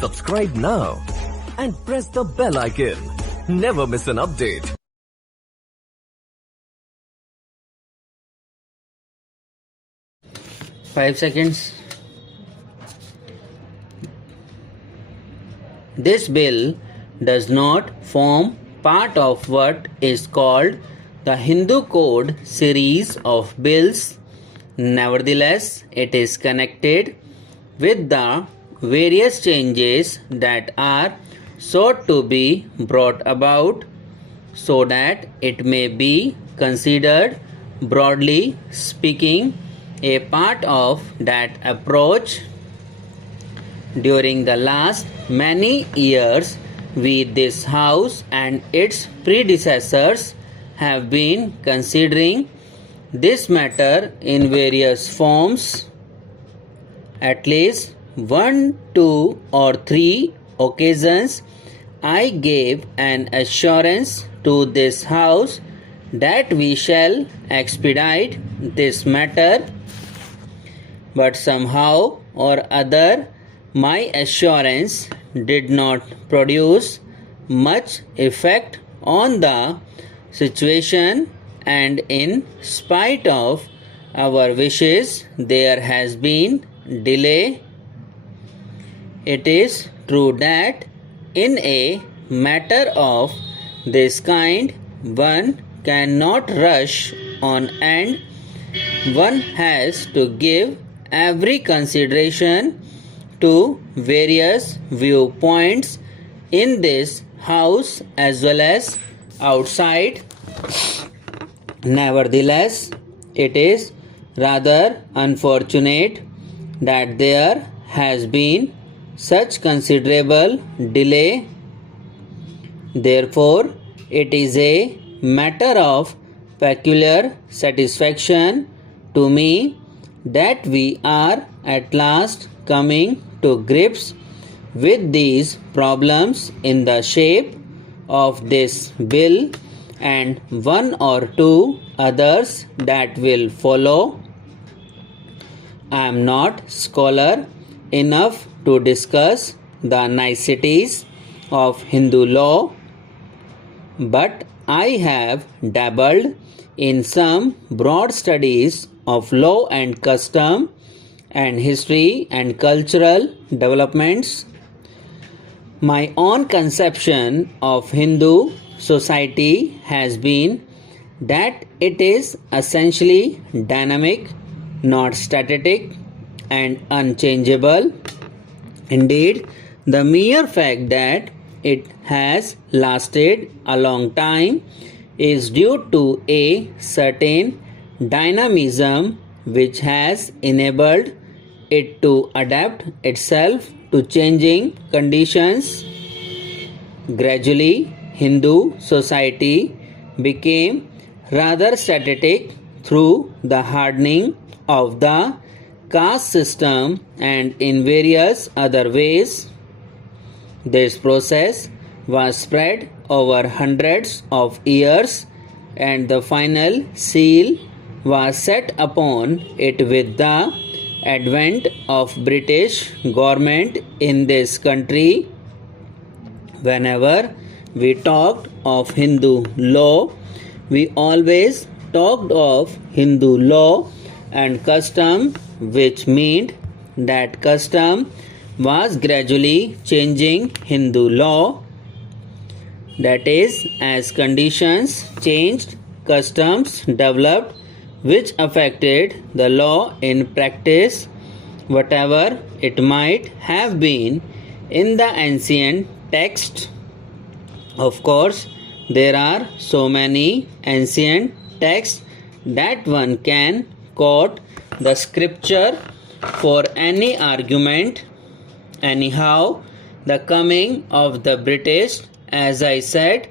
Subscribe now and press the bell icon. Never miss an update. Five seconds. This bill does not form part of what is called the Hindu Code series of bills. Nevertheless, it is connected with the various changes that are sought to be brought about so that it may be considered, broadly speaking, a part of that approach. During the last many years, we, this House and its predecessors, have been considering this matter in various forms. At least 1, 2, or 3 occasions, I gave an assurance to this House that we shall expedite this matter, but somehow or other my assurance did not produce much effect on the situation, and in spite of our wishes there has been delay. It is true that in a matter of this kind one cannot rush on, and one has to give every consideration to various viewpoints in this House as well as outside. Nevertheless, it is rather unfortunate that there has been such considerable delay. Therefore, it is a matter of peculiar satisfaction to me that we are at last coming to grips with these problems in the shape of this bill and 1 or 2 others that will follow. I am not scholar enough to discuss the niceties of Hindu law, but I have dabbled in some broad studies of law and custom and history and cultural developments. My own conception of Hindu society has been that it is essentially dynamic, not static and unchangeable. Indeed, the mere fact that it has lasted a long time is due to a certain dynamism which has enabled it to adapt itself to changing conditions. Gradually, Hindu society became rather static through the hardening of the caste system and in various other ways. This process was spread over hundreds of years, and the final seal was set upon it with the advent of British government in this country. Whenever we talked of Hindu law, we always talked of Hindu law and custom, which meant that custom was gradually changing Hindu law. That is, as conditions changed, customs developed which affected the law in practice, whatever it might have been in the ancient text. Of course, there are so many ancient texts that one can quote the scripture for any argument. Anyhow, the coming of the British, as I said,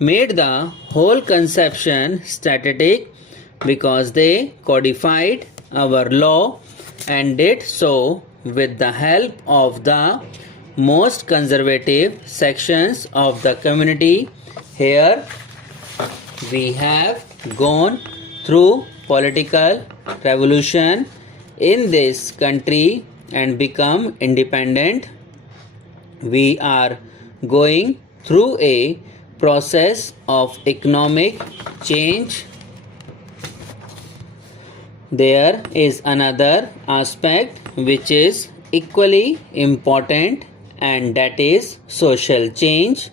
made the whole conception static because they codified our law and did so with the help of the most conservative sections of the community. Here we have gone through political revolution in this country and become independent. We are going through a process of economic change. There is another aspect which is equally important, and that is social change.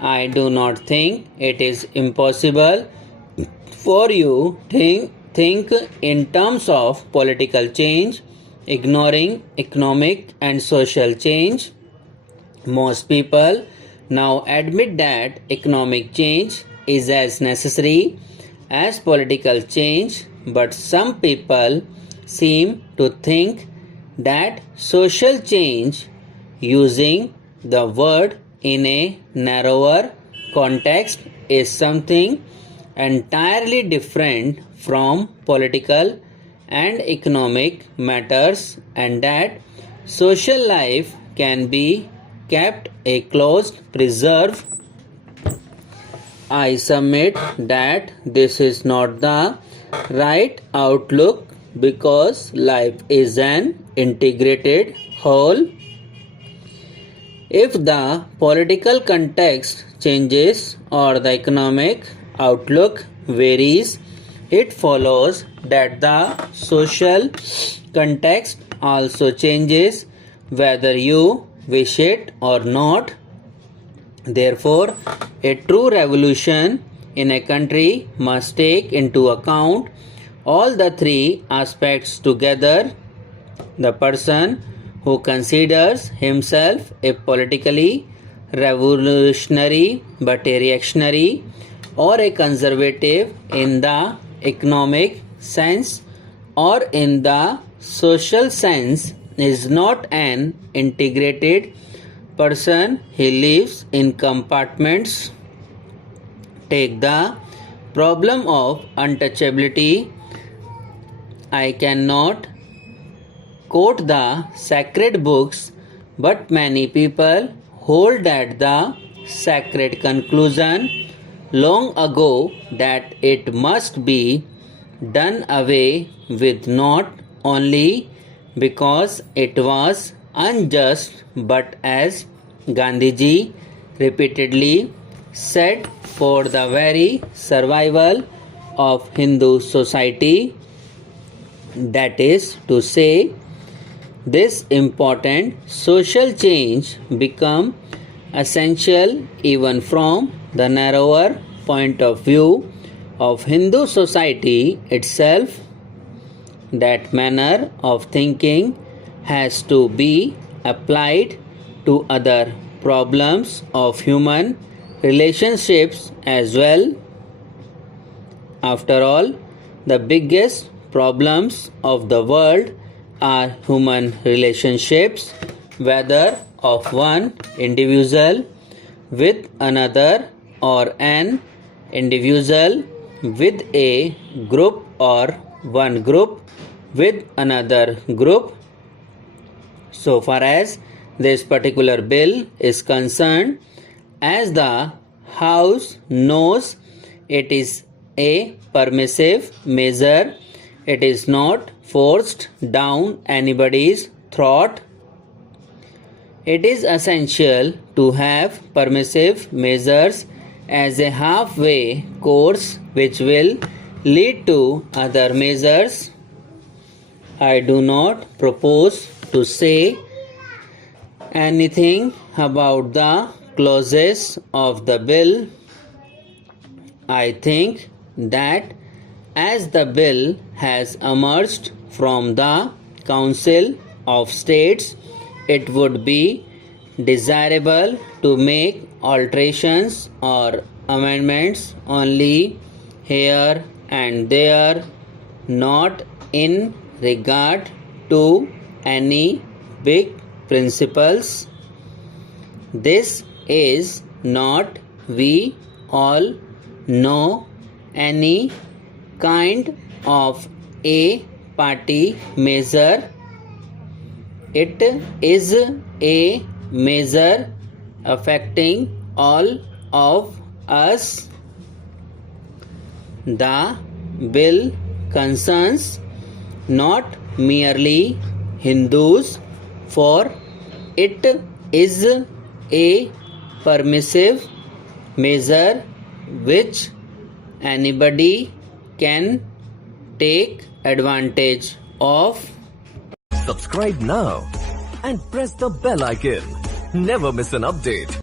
I do not think it is impossible for you think in terms of political change, ignoring economic and social change. Most people now admit that economic change is as necessary as political change, but some people seem to think that social change, using the word in a narrower context, is something entirely different from political and economic matters, and that social life can be kept a closed preserve. I submit that this is not the right outlook because life is an integrated whole. If the political context changes or the economic outlook varies, it follows that the social context also changes whether you wish it or not. Therefore, a true revolution in a country must take into account all the three aspects together. The person who considers himself a politically revolutionary but a reactionary or a conservative in the economic sense or in the social sense is not an integrated person. He lives in compartments. Take the problem of untouchability. I cannot quote the sacred books, but many people hold that the sacred conclusion long ago that it must be done away with, not only because it was unjust, but as Gandhiji repeatedly said, for the very survival of Hindu society. That is to say, this important social change become essential even from the narrower point of view of Hindu society itself. That manner of thinking has to be applied to other problems of human relationships as well. After all, the biggest problems of the world are human relationships, whether of one individual with another or an individual with a group or one group with another group. So far as this particular bill is concerned, as the House knows, it is a permissive measure. It is not forced down anybody's throat. It is essential to have permissive measures as a halfway course which will lead to other measures. I do not propose to say anything about the clauses of the bill. I think that as the bill has emerged from the Council of States, it would be desirable to make alterations or amendments only here and there, not in regard to any big principles. This is not, we all know, any kind of a party measure. It is a measure affecting all of us. The bill concerns not merely Hindus, for it is a permissive measure which anybody can take advantage of. Subscribe now and press the bell icon. Never miss an update.